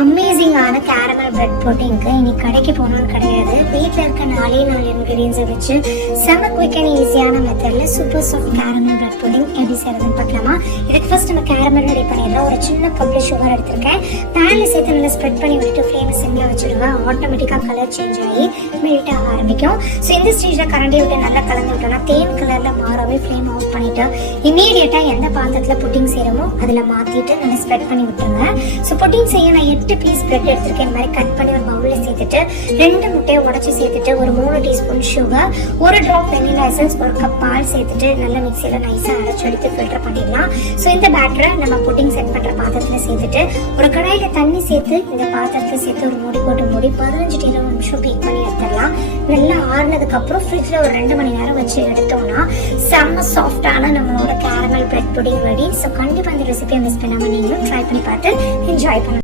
அமேசிங்கான caramel bread புட்டிங்க்கு இன்னைக்கு கடைக்கு போகணும்னு கிடையாது. வீட்டில் இருக்க 4 இன்க்ரீடியன்ஸை வச்சு செம குவிக் அண்ட் ஈஸியான மெத்தடில் super soft caramel bread pudding எப்படி செய்யறதுன்னு பார்க்கலாமா? இதுக்கு ஃபர்ஸ்ட் நம்ம கேரமல் ரெடி பண்ணிடலாம். ஒரு சின்ன கப்பில் சுகர் எடுத்திருக்கேன். பேனில் சேர்த்து நல்லா ஸ்ப்ரெட் பண்ணி விட்டுட்டு ஃப்ளேமை சிம்மில் வச்சுடுவேன். ஆட்டோமேட்டிக்காக கலர் சேஞ்ச் ஆகி மெல்ட் ஆக ஆரம்பிக்கும். ஸோ இந்த ஸ்டேஜில் கரண்டி விட்டு நல்லா கலந்து விட்டோம்னா தேன் கலரில் மாறவே ஃப்ளேம் ஆஃப் பண்ணிவிட்டு இமீடியட்டாக எந்த பாத்திரத்தில் புட்டிங் செய்கிறோமோ அதில் மாற்றிட்டு நல்லா ஸ்ப்ரெட் பண்ணி விட்டுருங்க. ஸோ புட்டிங் செய்ய நான் 8 பீஸ் பிரெட் எடுத்திருக்கேன். இந்த மாதிரி கட் பண்ணி ஒரு பவுலில் சேர்த்துட்டு 2 முட்டையை உடச்சி சேர்த்துட்டு ஒரு 3 teaspoon sugar, 1 drop vanilla essence, 1 cup பால் சேர்த்துட்டு நல்லா மிக்சியில் நைஸாக அரைச்சி எடுத்து ஃபில்டர் பண்ணிடலாம். ஸோ இந்த பேட்டரை நம்ம புட்டிங் செட் பண்ணுற பாத்திரத்தில் சேர்த்துட்டு ஒரு கடாயில் தண்ணி சேர்த்து இந்த பாத்திரத்தை சேர்த்து ஒரு மூடி போட்டு மூடி 15-20 நிமிஷம் பீக் பண்ணி எடுத்துடலாம். நல்லா ஆறுனதுக்கப்புறம் ஃப்ரிட்ஜில் ஒரு 2 மணி நேரம் வச்சு எடுத்தோம்னா செம்ம சாஃப்டான நம்மளோட caramel bread pudding ready. So கண்டிப்பாக இந்த ரெசிபியை மிஸ் பண்ணாமல் நீங்களும் ட்ரை பண்ணி பார்த்து என்ஜாய் பண்ணுங்க.